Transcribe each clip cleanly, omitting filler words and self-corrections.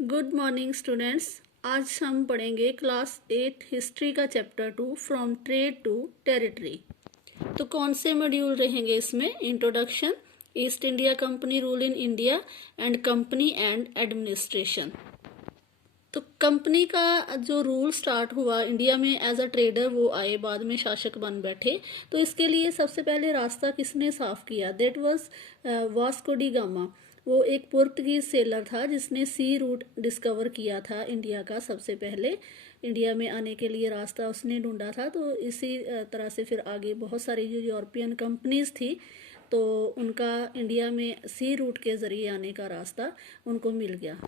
Good morning students. आज हम पढ़ेंगे क्लास 8 हिस्ट्री का chapter 2 from trade to territory. तो कौन से मॉड्यूल रहेंगे इसमें? Introduction, east India company rule in India and company and administration. तो कंपनी का जो रूल स्टार्ट हुआ इंडिया में एज अ ट्रेडर, वो आए, बाद में शासक बन बैठे। तो इसके लिए सबसे पहले रास्ता किसने साफ किया? That was Vasco D gamma. वो एक पुर्तगीज सेलर था जिसने सी रूट डिस्कवर किया था इंडिया का। सबसे पहले इंडिया में आने के लिए रास्ता उसने ढूंढा था। तो इसी तरह से फिर आगे बहुत सारी जो यूरोपियन कंपनीज थी, तो उनका इंडिया में सी रूट के ज़रिए आने का रास्ता उनको मिल गया।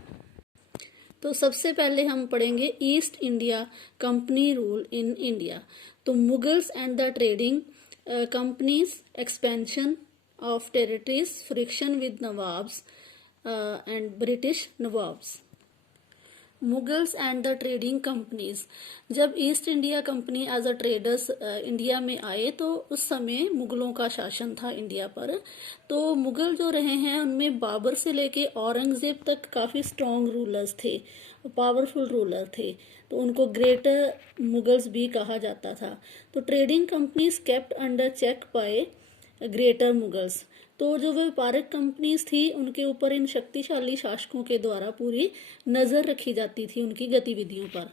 तो सबसे पहले हम पढ़ेंगे East India company rule in India. तो Mughals and the trading companies, expansion of territories, friction with nawabs and British nawabs. Mughals and the trading companies. जब East India company as a traders India में आए तो उस समय मुगलों का शासन था इंडिया पर। तो मुगल जो रहे हैं उनमें बाबर से लेके औरंगजेब तक काफ़ी स्ट्रॉन्ग रूलर्स थे, पावरफुल रूलर थे। तो उनको ग्रेट मुगल्स भी कहा जाता था। तो trading companies kept under check by greater Mughals. तो जो व्यापारिक कंपनीज थी उनके ऊपर इन शक्तिशाली शासकों के द्वारा पूरी नज़र रखी जाती थी उनकी गतिविधियों पर।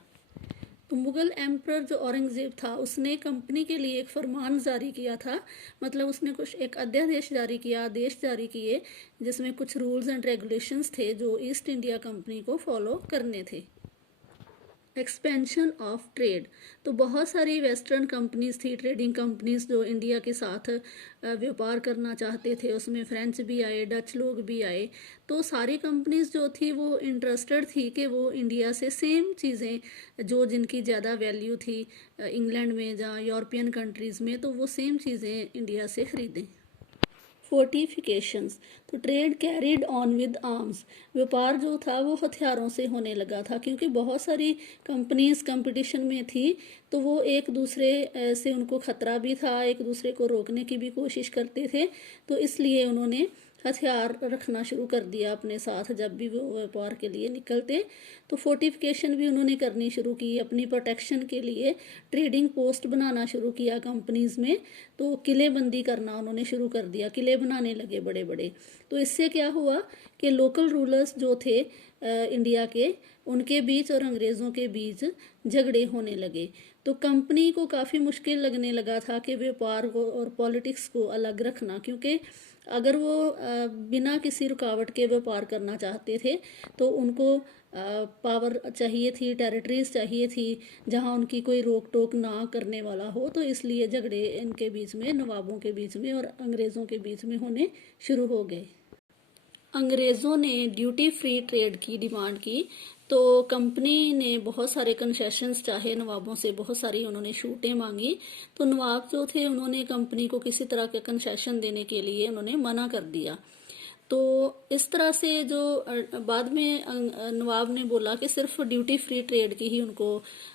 तो मुगल एम्परर जो औरंगजेब था उसने कंपनी के लिए एक फरमान जारी किया था, मतलब उसने कुछ एक अध्यादेश जारी किया, आदेश जारी किए, जिसमें कुछ रूल्स एंड रेगुलेशंस थे जो ईस्ट इंडिया कंपनी को फॉलो करने थे। Expansion of trade. तो बहुत सारी वेस्टर्न कंपनीज थी, ट्रेडिंग कंपनीज, जो इंडिया के साथ व्यापार करना चाहते थे। उसमें फ्रेंच भी आए, डच लोग भी आए। तो सारी कंपनीज जो थी वो इंटरेस्टेड थी कि वो इंडिया से सेम चीज़ें जो जिनकी ज़्यादा वैल्यू थी इंग्लैंड में या यूरोपियन कंट्रीज़ में, तो वो सेम चीज़ें इंडिया से ख़रीदें। फोर्टिफिकेशंस। तो trade carried on with arms. व्यापार जो था वो हथियारों से होने लगा था, क्योंकि बहुत सारी कंपनीज कंपटीशन में थी। तो वो एक दूसरे से उनको खतरा भी था, एक दूसरे को रोकने की भी कोशिश करते थे। तो इसलिए उन्होंने हथियार रखना शुरू कर दिया अपने साथ जब भी वो व्यापार के लिए निकलते। तो फोर्टिफिकेशन भी उन्होंने करनी शुरू की अपनी प्रोटेक्शन के लिए। ट्रेडिंग पोस्ट बनाना शुरू किया कंपनीज में। तो किलेबंदी करना उन्होंने शुरू कर दिया, किले बनाने लगे बड़े बड़े। तो इससे क्या हुआ कि लोकल रूलर्स जो थे इंडिया के, उनके बीच और अंग्रेज़ों के बीच झगड़े होने लगे। तो कंपनी को काफ़ी मुश्किल लगने लगा था कि व्यापार को और पॉलिटिक्स को अलग रखना, क्योंकि अगर वो बिना किसी रुकावट के व्यापार करना चाहते थे तो उनको पावर चाहिए थी, टेरिटरीज चाहिए थी जहां उनकी कोई रोक टोक ना करने वाला हो। तो इसलिए झगड़े इनके बीच में, नवाबों के बीच में और अंग्रेज़ों के बीच में होने शुरू हो गए। अंग्रेज़ों ने ड्यूटी फ्री ट्रेड की डिमांड की। तो कंपनी ने बहुत सारे कंसेशंस चाहे नवाबों से, बहुत सारी उन्होंने छूटें मांगी। तो नवाब जो थे उन्होंने कंपनी को किसी तरह के कंसेशन देने के लिए उन्होंने मना कर दिया। तो इस तरह से जो बाद में नवाब ने बोला कि सिर्फ ड्यूटी फ्री ट्रेड की ही उनको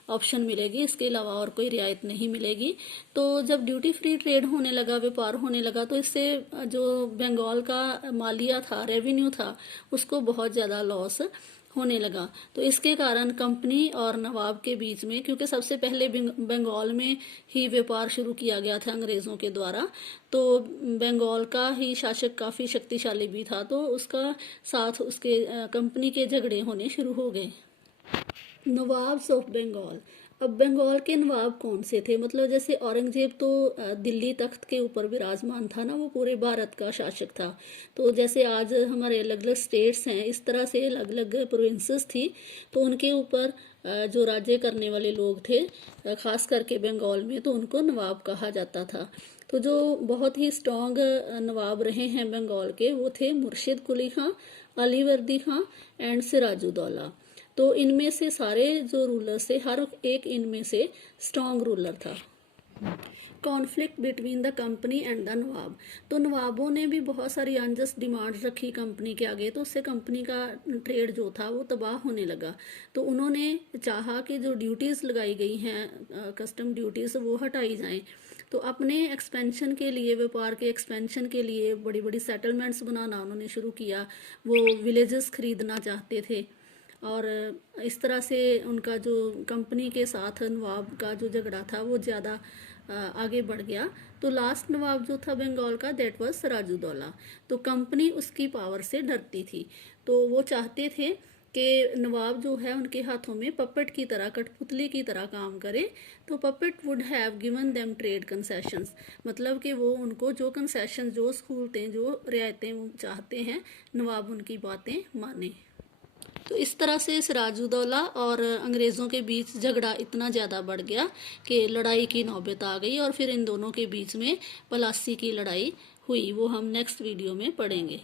ऑप्शन मिलेगी, इसके अलावा और कोई रियायत नहीं मिलेगी। तो जब ड्यूटी फ्री ट्रेड होने लगा, व्यापार होने लगा, तो इससे जो बंगाल का मालिया था, रेवेन्यू था, उसको बहुत ज़्यादा लॉस होने लगा। तो इसके कारण कंपनी और नवाब के बीच में, क्योंकि सबसे पहले बंगाल में ही व्यापार शुरू किया गया था अंग्रेज़ों के द्वारा, तो बंगाल का ही शासक काफ़ी शक्तिशाली भी था, तो उसका साथ उसके कंपनी के झगड़े होने शुरू हो गए। नवाब्स ऑफ बंगाल। अब बंगाल के नवाब कौन से थे? मतलब जैसे औरंगजेब तो दिल्ली तख्त के ऊपर विराजमान था ना, वो पूरे भारत का शासक था। तो जैसे आज हमारे अलग अलग स्टेट्स हैं, इस तरह से अलग अलग प्रोविंसेस थी। तो उनके ऊपर जो राज्य करने वाले लोग थे, खास करके बंगाल में, तो उनको नवाब कहा जाता था। तो जो बहुत ही स्ट्रॉन्ग नवाब रहे हैं बंगाल के, वो थे मुर्शिद कुली खां, अलीवर्दी खां एंड सिराजुद्दौला। तो इनमें से सारे जो रूलर्स थे, हर एक इनमें से स्ट्रॉन्ग रूलर था। Conflict between the company and the nawab. तो नवाबों ने भी बहुत सारी अनजस्ट डिमांड्स रखी कंपनी के आगे, तो उससे कंपनी का ट्रेड जो था वो तबाह होने लगा। तो उन्होंने चाहा कि जो ड्यूटीज़ लगाई गई हैं, कस्टम ड्यूटीज़, वो हटाई जाएं। तो अपने एक्सपेंशन के लिए, व्यापार के एक्सपेंशन के लिए बड़ी बड़ी सेटलमेंट्स बनाना उन्होंने शुरू किया। वो विलेजेस खरीदना चाहते थे और इस तरह से उनका जो कंपनी के साथ नवाब का जो झगड़ा था वो ज़्यादा आगे बढ़ गया। तो लास्ट नवाब जो था बंगाल का, दैट वाज सिराजुद्दौला। तो कंपनी उसकी पावर से डरती थी, तो वो चाहते थे कि नवाब जो है उनके हाथों में पपेट की तरह, कठपुतली की तरह काम करे। तो puppet would have given them trade concessions, मतलब कि वो उनको जो कंसेशन, जो सहूलतें, जो रियायतें वो चाहते हैं, नवाब उनकी बातें माने। तो इस तरह से सिराजुद्दौला और अंग्रेज़ों के बीच झगड़ा इतना ज़्यादा बढ़ गया कि लड़ाई की नौबत आ गई, और फिर इन दोनों के बीच में पलासी की लड़ाई हुई। वो हम नेक्स्ट वीडियो में पढ़ेंगे।